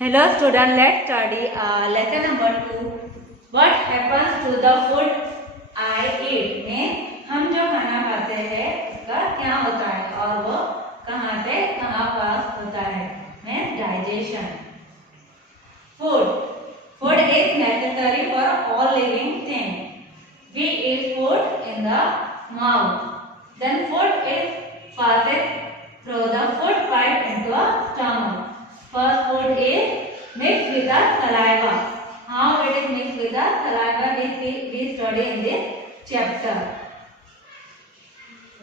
Hello student, let's study lesson number 2. What happens to the food I eat? में हम जो खाना खाते हैं उसका क्या होता है और वो कहाँ से कहाँ पास होता है? में digestion. Food is necessary for all living things. We eat food in the mouth. Then food is passed through the food pipe into a stomach. First food is mixed with the saliva. How it is mixed with the saliva we study in this chapter.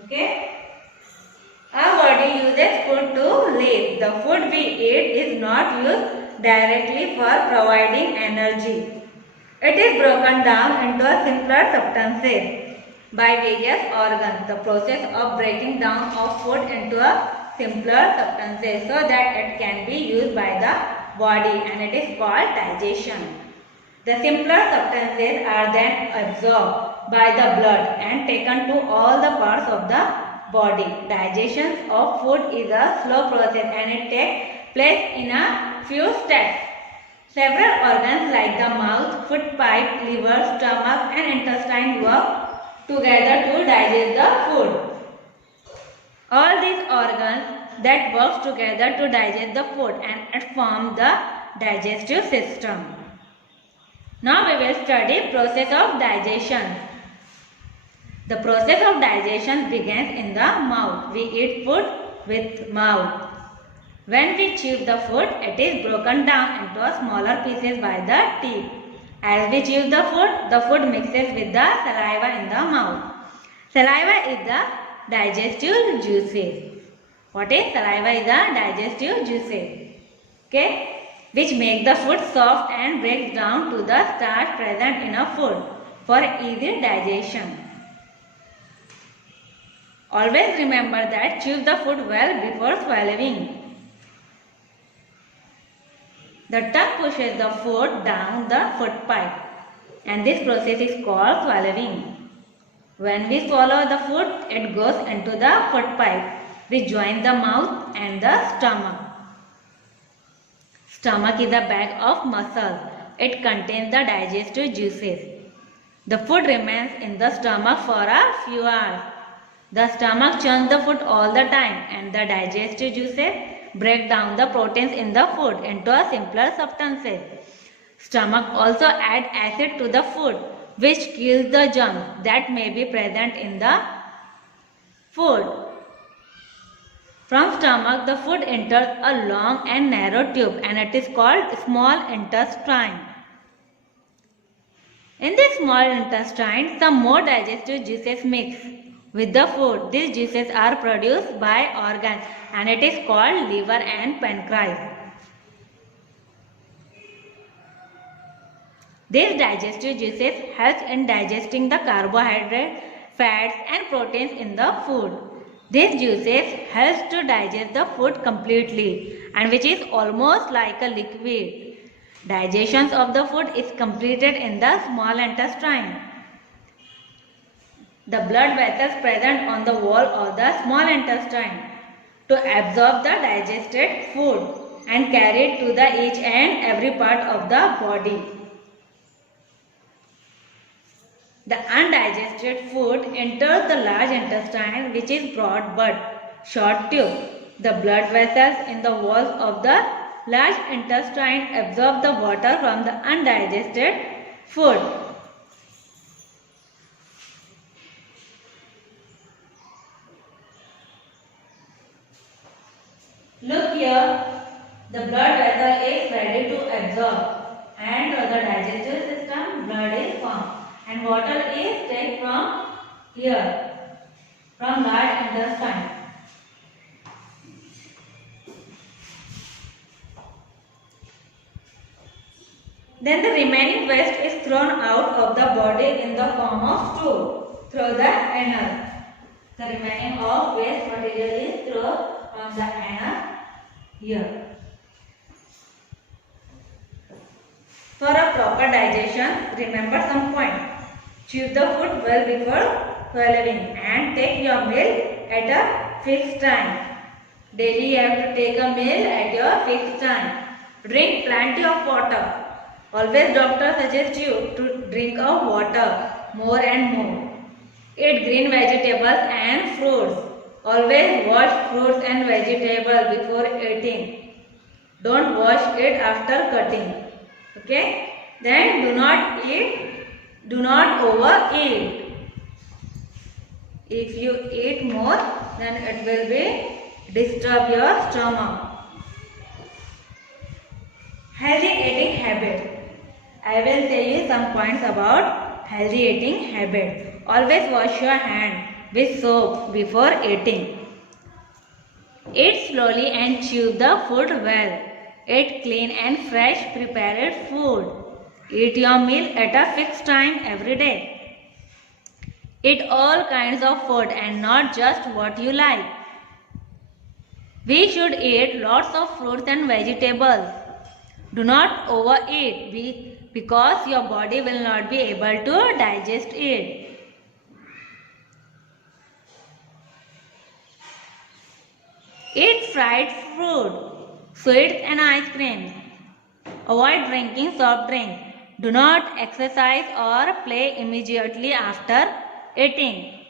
Okay. Our body uses food to live. The food we eat is not used directly for providing energy. It is broken down into simpler substances by various organs. The process of breaking down of food into a simpler substances so that it can be used by the body, and it is called digestion. The simpler substances are then absorbed by the blood and taken to all the parts of the body. Digestion of food is a slow process and it takes place in a few steps. Several organs like the mouth, food pipe, liver, stomach and intestine work together to digest the food. All these organs that work together to digest the food and form the digestive system. Now we will study process of digestion. The process of digestion begins in the mouth. We eat food with mouth. When we chew the food, it is broken down into smaller pieces by the teeth. As we chew the food mixes with the saliva in the mouth. Saliva is the digestive juices. What is saliva? Is the digestive juices. Okay, which make the food soft and breaks down to the starch present in a food for easy digestion. Always remember that chew the food well before swallowing. The tongue pushes the food down the food pipe, and this process is called swallowing. When we swallow the food, it goes into the food pipe, which joins the mouth and the stomach. Stomach is a bag of muscles. It contains the digestive juices. The food remains in the stomach for a few hours. The stomach churns the food all the time, and the digestive juices break down the proteins in the food into a simpler substances. Stomach also adds acid to the food, which kills the germs that may be present in the food. From stomach, the food enters a long and narrow tube, and it is called small intestine. In this small intestine, some more digestive juices mix with the food. These juices are produced by organs, and it is called liver and pancreas. These digestive juices help in digesting the carbohydrates, fats and proteins in the food. These juices help to digest the food completely, and which is almost like a liquid. Digestion of the food is completed in the small intestine. The blood vessels present on the wall of the small intestine to absorb the digested food and carry it to the each and every part of the body. The undigested food enters the large intestine, which is broad but short tube. The blood vessels in the walls of the large intestine absorb the water from the undigested food. Look here, the blood vessel is ready to absorb, and the digestive system blood is formed, and water is taken from here, from large intestine. Then the remaining waste is thrown out of the body in the form of stool through the anus. The remaining of waste material is thrown from the anus here. For a proper digestion, remember some points. Chew the food well before swallowing and take your meal at a fixed time. Daily you have to take a meal at your fixed time. Drink plenty of water. Always doctor suggests you to drink of water more and more. Eat green vegetables and fruits. Always wash fruits and vegetables before eating. Don't wash it after cutting. Okay? Then do not overeat. If you eat more, then it will be disturb your stomach. Healthy eating habit. I will tell you some points about healthy eating habit. Always wash your hand with soap before eating. Eat slowly and chew the food well. Eat clean and fresh prepared food. Eat your meal at a fixed time every day. Eat all kinds of food and not just what you like. We should eat lots of fruits and vegetables. Do not overeat because your body will not be able to digest it. Eat fried fruit, sweets and ice cream. Avoid drinking soft drinks. Do not exercise or play immediately after eating.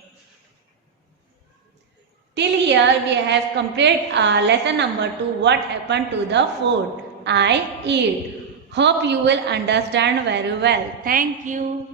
Till here we have completed lesson number 2, what happened to the food I eat. Hope you will understand very well. Thank you.